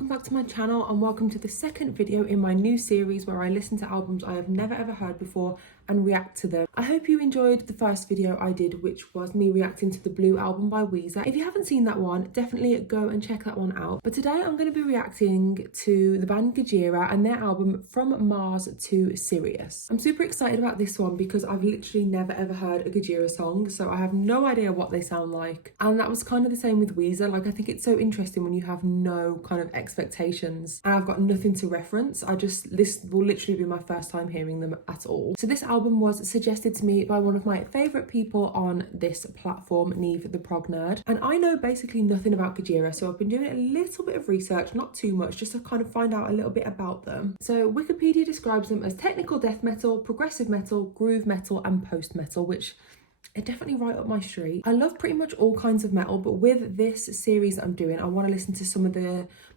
welcome back to my channel and welcome to the second video in my new series where I listen to albums I have never ever heard before and react to them. I hope you enjoyed the first video I did, which was me reacting to the Blue album by Weezer. If you haven't seen that one, definitely go and check that one out. But today I'm going to be reacting to the band Gojira and their album From Mars to Sirius. I'm super excited about this one because I've literally never ever heard a Gojira song, so I have no idea what they sound like. And that was kind of the same with Weezer. Like, I think it's so interesting when you have no kind of expectations and I've got nothing to reference. This will literally be my first time hearing them at all. So this album was suggested to me by one of my favourite people on this platform, Neve the Prog Nerd. And I know basically nothing about Gojira, so I've been doing a little bit of research, not too much, just to kind of find out a little bit about them. So Wikipedia describes them as technical death metal, progressive metal, groove metal and post metal, which are definitely right up my street. I love pretty much all kinds of metal, but with this series I'm doing, I want to listen to some of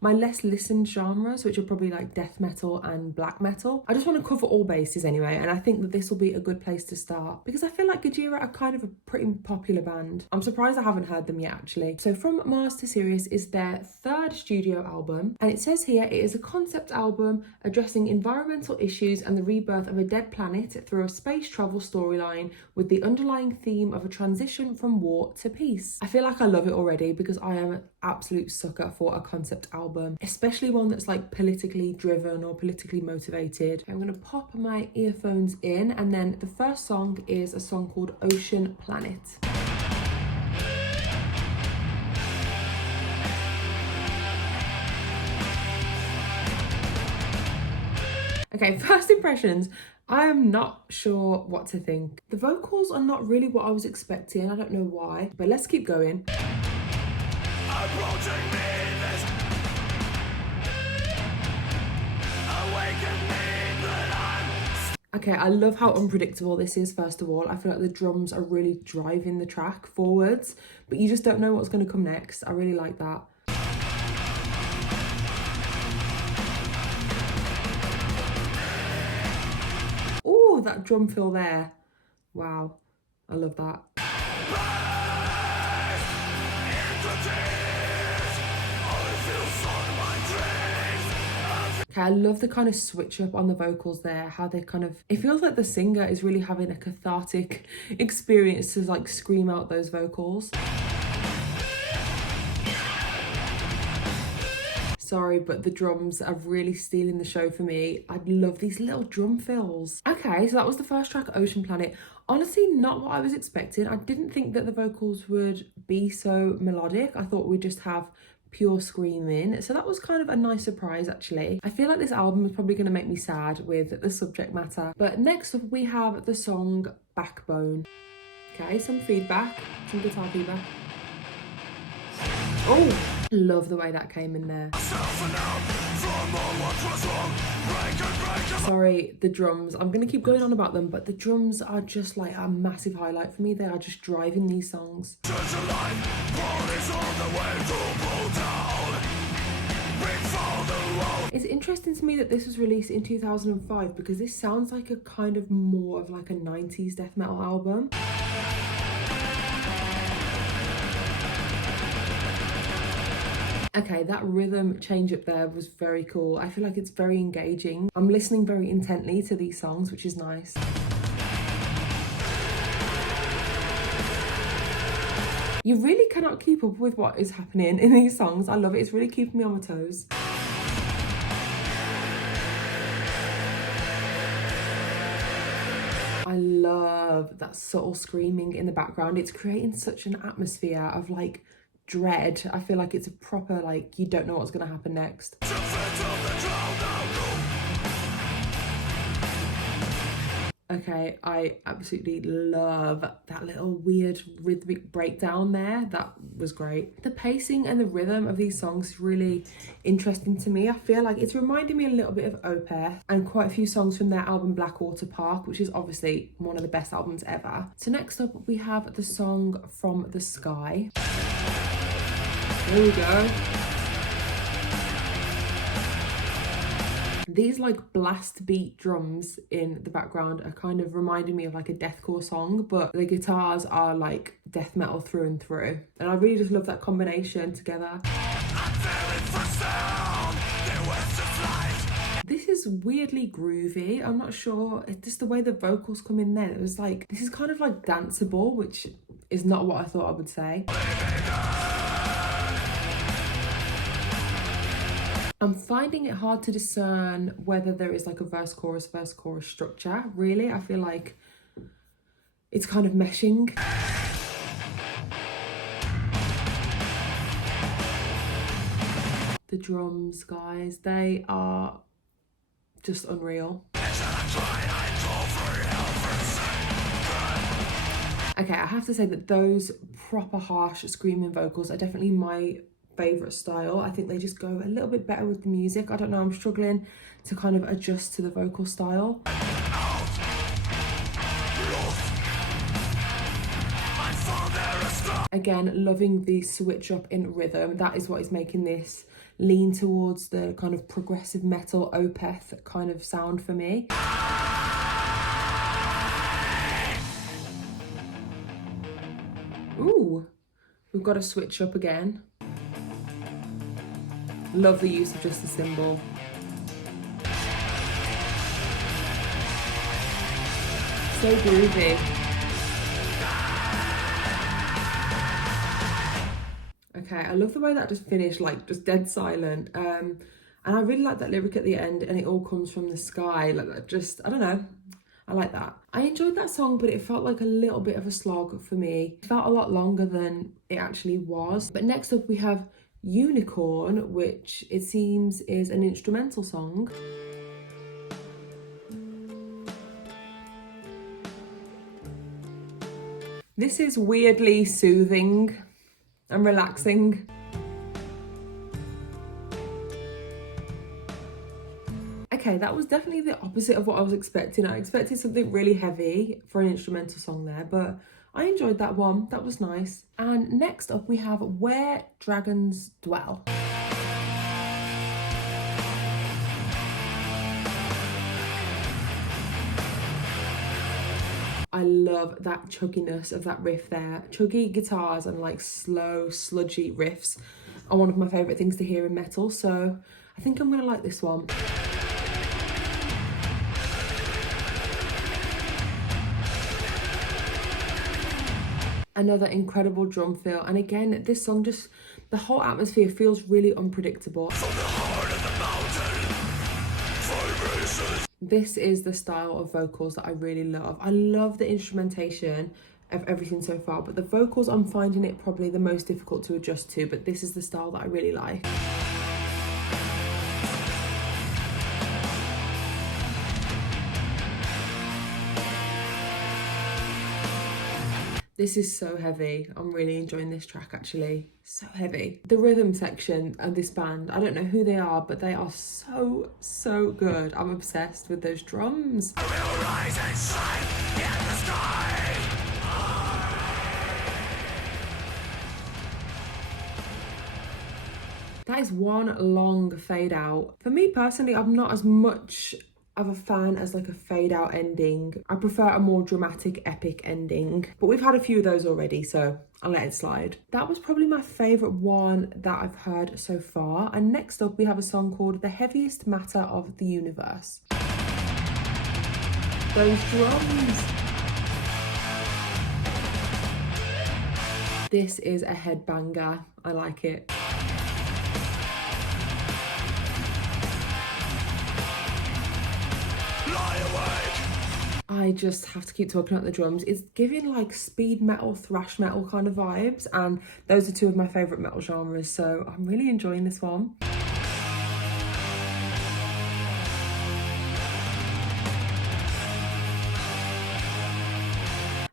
my less listened genres, which are probably like death metal and black metal. I just want to cover all bases anyway, and I think that this will be a good place to start because I feel like Gojira are kind of a pretty popular band. I'm surprised I haven't heard them yet, actually. So From Mars to Sirius is their third studio album, and it says here it is a concept album addressing environmental issues and the rebirth of a dead planet through a space travel storyline with the underlying theme of a transition from war to peace. I feel like I love it already because I am an absolute sucker for a concept album, especially one that's like politically driven or politically motivated. I'm gonna pop my earphones in, and then the first song is a song called Ocean Planet. Okay, first impressions. I am not sure what to think. The vocals are not really what I was expecting. I don't know why, but let's keep going. Okay, I love how unpredictable this is, first of all. I feel like the drums are really driving the track forwards, but you just don't know what's going to come next. I really like that. That drum fill there, wow, I love that. Okay, I love the kind of switch up on the vocals there, how they kind of, it feels like the singer is really having a cathartic experience to like scream out those vocals. Sorry, but the drums are really stealing the show for me. I love these little drum fills. Okay, so that was the first track, Ocean Planet. Honestly, not what I was expecting. I didn't think that the vocals would be so melodic. I thought we'd just have pure screaming. So that was kind of a nice surprise, actually. I feel like this album is probably going to make me sad with the subject matter. But next up, we have the song Backbone. Okay, some feedback, some guitar feedback. Oh! Love the way that came in there. Sorry, the drums. I'm going to keep going on about them, but the drums are just like a massive highlight for me. They are just driving these songs. It's interesting to me that this was released in 2005 because this sounds like a kind of more of like a 90s death metal album. Okay, that rhythm change up there was very cool. I feel like it's very engaging. I'm listening very intently to these songs, which is nice. You really cannot keep up with what is happening in these songs. I love it. It's really keeping me on my toes. I love that subtle screaming in the background. It's creating such an atmosphere of like dread. I feel like it's a proper, like, you don't know what's going to happen next. Okay, I absolutely love that little weird rhythmic breakdown there. That was great. The pacing and the rhythm of these songs is really interesting to me. I feel like it's reminding me a little bit of Opeth and quite a few songs from their album Blackwater Park, which is obviously one of the best albums ever. So next up we have the song From the Sky. Here we go. These like blast beat drums in the background are kind of reminding me of like a deathcore song, but the guitars are like death metal through and through. And I really just love that combination together. I'm feeling for sound. was weirdly groovy. I'm not sure, it's just the way the vocals come in there. It was like, this is kind of like danceable, which is not what I thought I would say. I'm finding it hard to discern whether there is like a verse chorus structure. Really, I feel like it's kind of meshing. The drums, guys, they are just unreal. Okay, I have to say that those proper harsh screaming vocals are definitely my favourite style. I think they just go a little bit better with the music. I don't know, I'm struggling to kind of adjust to the vocal style. Again, loving the switch up in rhythm. That is what is making this lean towards the kind of progressive metal Opeth kind of sound for me. Ooh, we've got to switch up again. Love the use of just the cymbal. So groovy. Okay, I love the way that just finished, like just dead silent. And I really like that lyric at the end, and it all comes from the sky. Like that, just, I don't know. I like that. I enjoyed that song, but it felt like a little bit of a slog for me. It felt a lot longer than it actually was. But next up we have Unicorn, which it seems is an instrumental song. This is weirdly soothing and relaxing. Okay, that was definitely the opposite of what I was expecting. I expected something really heavy for an instrumental song there, but I enjoyed that one. That was nice. And next up we have Where Dragons Dwell. I love that chugginess of that riff there. Chuggy guitars and like slow, sludgy riffs are one of my favourite things to hear in metal, so I think I'm gonna like this one. Another incredible drum fill, and again, this song just, the whole atmosphere feels really unpredictable. From the heart of the mountain, this is the style of vocals that I really love. I love the instrumentation of everything so far, but the vocals, I'm finding it probably the most difficult to adjust to, but this is the style that I really like. This is so heavy. I'm really enjoying this track actually. So heavy. The rhythm section of this band, I don't know who they are, but they are so, so good. I'm obsessed with those drums. I will rise and shine in the sky. That is one long fade out. For me personally, I'm not as much of a fan as like a fade out ending. I prefer a more dramatic, epic ending, but we've had a few of those already, so I'll let it slide. That was probably my favourite one that I've heard so far. And next up we have a song called The Heaviest Matter of the Universe. Those drums. This is a headbanger. I like it. I just have to keep talking about the drums. It's giving like speed metal, thrash metal kind of vibes, and those are two of my favourite metal genres, so I'm really enjoying this one.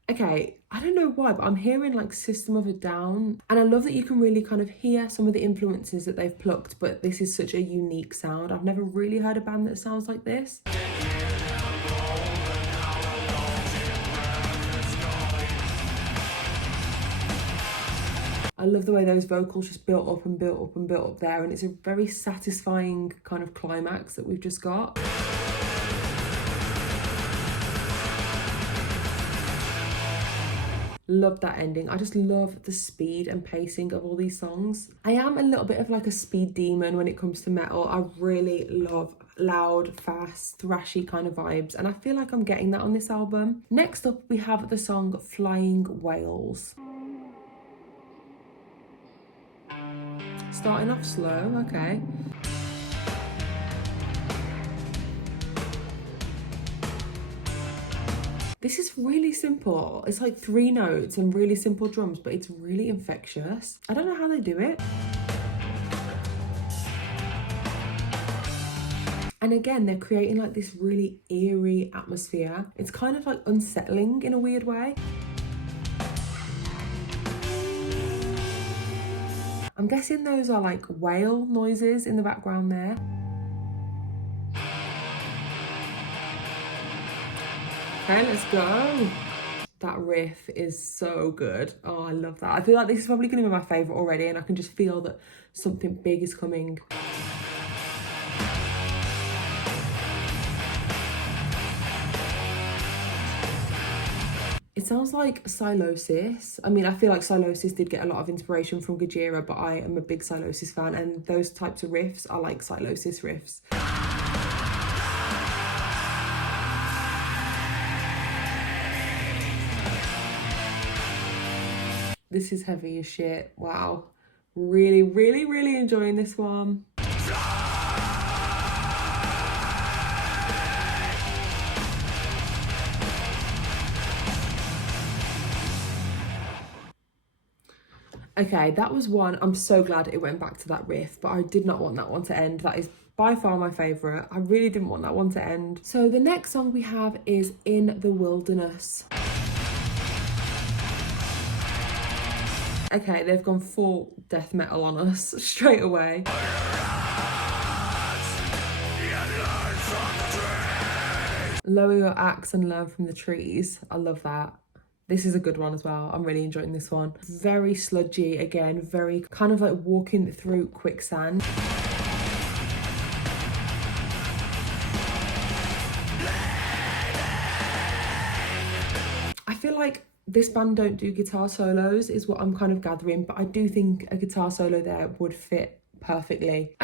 Okay, I don't know why, but I'm hearing like System of a Down, and I love that you can really kind of hear some of the influences that they've plucked, but this is such a unique sound. I've never really heard a band that sounds like this. I love the way those vocals just built up and built up and built up there, and it's a very satisfying kind of climax that we've just got. Love that ending. I just love the speed and pacing of all these songs. I am a little bit of like a speed demon when it comes to metal. I really love loud, fast, thrashy kind of vibes, and I feel like I'm getting that on this album. Next up, we have the song Flying Whales. Starting off slow, okay. This is really simple. It's like 3 notes and really simple drums, but it's really infectious. I don't know how they do it. And again, they're creating like this really eerie atmosphere. It's kind of like unsettling in a weird way. I'm guessing those are like whale noises in the background there. Okay, let's go. That riff is so good. Oh, I love that. I feel like this is probably going to be my favourite already, and I can just feel that something big is coming. It sounds like Silosis. I mean, I feel like Silosis did get a lot of inspiration from Gojira, but I am a big Silosis fan, and those types of riffs are like Silosis riffs. This is heavy as shit. Wow. Really, really, really enjoying this one. Okay, that was one. I'm so glad it went back to that riff, but I did not want that one to end. That is by far my favourite. I really didn't want that one to end. So the next song we have is In the Wilderness. Okay, they've gone full death metal on us straight away. Lower your axe and learn from the trees. I love that. This is a good one as well. I'm really enjoying this one. Very sludgy again, very kind of like walking through quicksand. I feel like this band don't do guitar solos is what I'm kind of gathering, but I do think a guitar solo there would fit perfectly.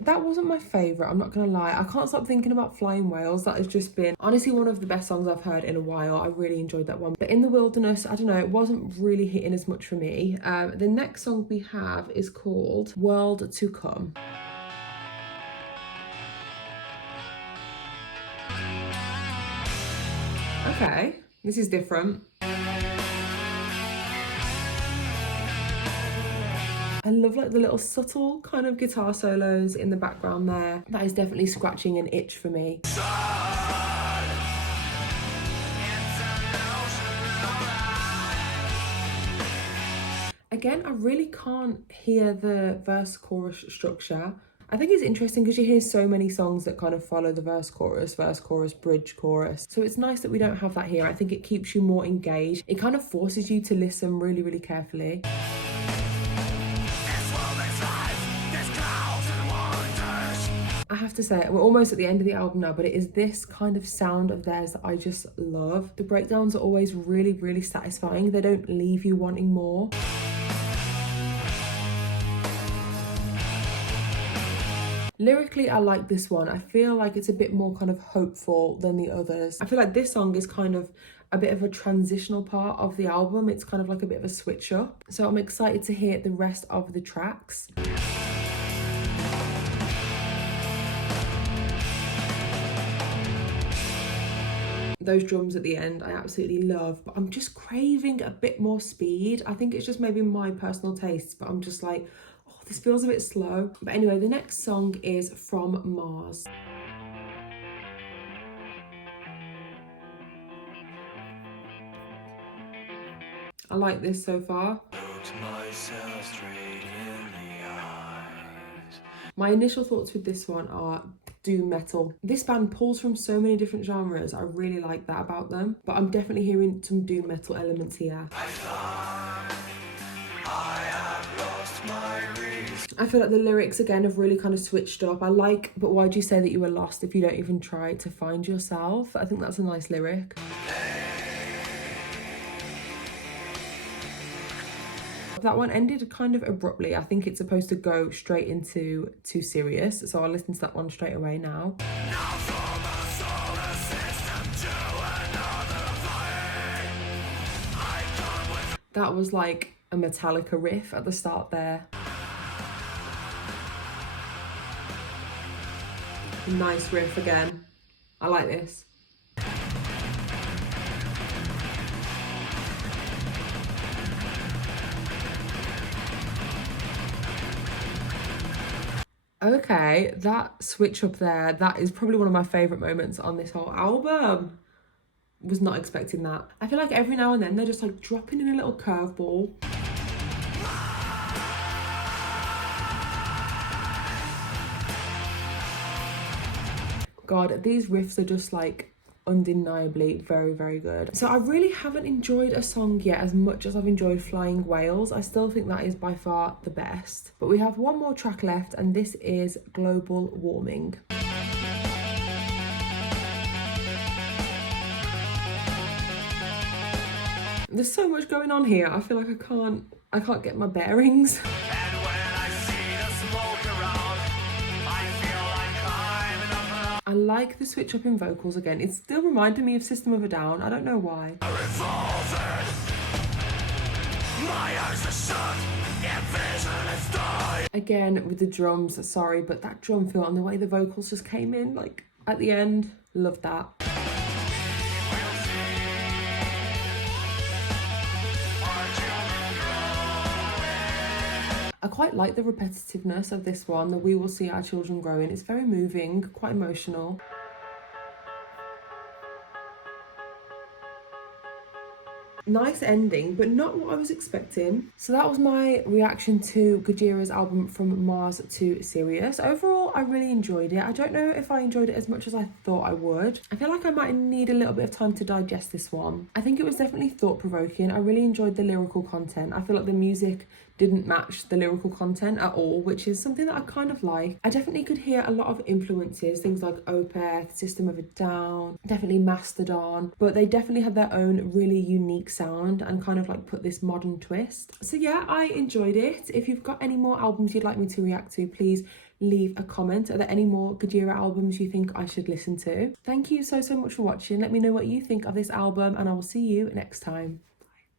That wasn't my favourite, I'm not gonna lie. I can't stop thinking about Flying Whales. That has just been honestly one of the best songs I've heard in a while. I really enjoyed that one. But In the Wilderness, I don't know, it wasn't really hitting as much for me. The next song we have is called World to Come. Okay, this is different. I love like the little subtle kind of guitar solos in the background there. That is definitely scratching an itch for me. Again, I really can't hear the verse chorus structure. I think it's interesting because you hear so many songs that kind of follow the verse, chorus, bridge, chorus. So it's nice that we don't have that here. I think it keeps you more engaged. It kind of forces you to listen really, really carefully. I have to say, we're almost at the end of the album now, but it is this kind of sound of theirs that I just love. The breakdowns are always really, really satisfying. They don't leave you wanting more. Lyrically, I like this one. I feel like it's a bit more kind of hopeful than the others. I feel like this song is kind of a bit of a transitional part of the album. It's kind of like a bit of a switch up. So I'm excited to hear the rest of the tracks. Those drums at the end I absolutely love, but I'm just craving a bit more speed. I think it's just maybe my personal tastes, but I'm just like, oh, this feels a bit slow. But anyway, the next song is From Mars. I like this so far. My initial thoughts with this one are doom metal. This band pulls from so many different genres. I really like that about them, but I'm definitely hearing some doom metal elements here. I feel like the lyrics again have really kind of switched up. I like, but why'd you say that you were lost if you don't even try to find yourself? I think that's a nice lyric. that one ended kind of abruptly. I think it's supposed to go straight into Sirius, so I'll listen to that one straight away now. That was like a Metallica riff at the start there. Nice riff again. I like this. Okay, that switch up there, that is probably one of my favourite moments on this whole album. Was not expecting that. I feel like every now and then they're just like dropping in a little curveball. God, these riffs are just like undeniably very, very good. So I really haven't enjoyed a song yet as much as I've enjoyed Flying Whales. I still think that is by far the best. But we have one more track left, and this is Global Warming. There's so much going on here. I feel like I can't get my bearings. I like the switch up in vocals again. It's still reminding me of System of a Down. I don't know why. Again, with the drums, sorry, but that drum fill and the way the vocals just came in, like, at the end, loved that. I quite like the repetitiveness of this one, the We Will See Our Children Growing. It's very moving, quite emotional. Nice ending, but not what I was expecting. So that was my reaction to Gojira's album From Mars to Sirius. Overall, I really enjoyed it. I don't know if I enjoyed it as much as I thought I would. I feel like I might need a little bit of time to digest this one. I think it was definitely thought-provoking. I really enjoyed the lyrical content. I feel like the music didn't match the lyrical content at all, which is something that I kind of like. I definitely could hear a lot of influences, things like Opeth, System of a Down, definitely Mastodon, but they definitely had their own really unique sound and kind of like put this modern twist. So yeah, I enjoyed it. If you've got any more albums you'd like me to react to, please leave a comment. Are there any more Gojira albums you think I should listen to? Thank you so much for watching. Let me know what you think of this album, and I will see you next time.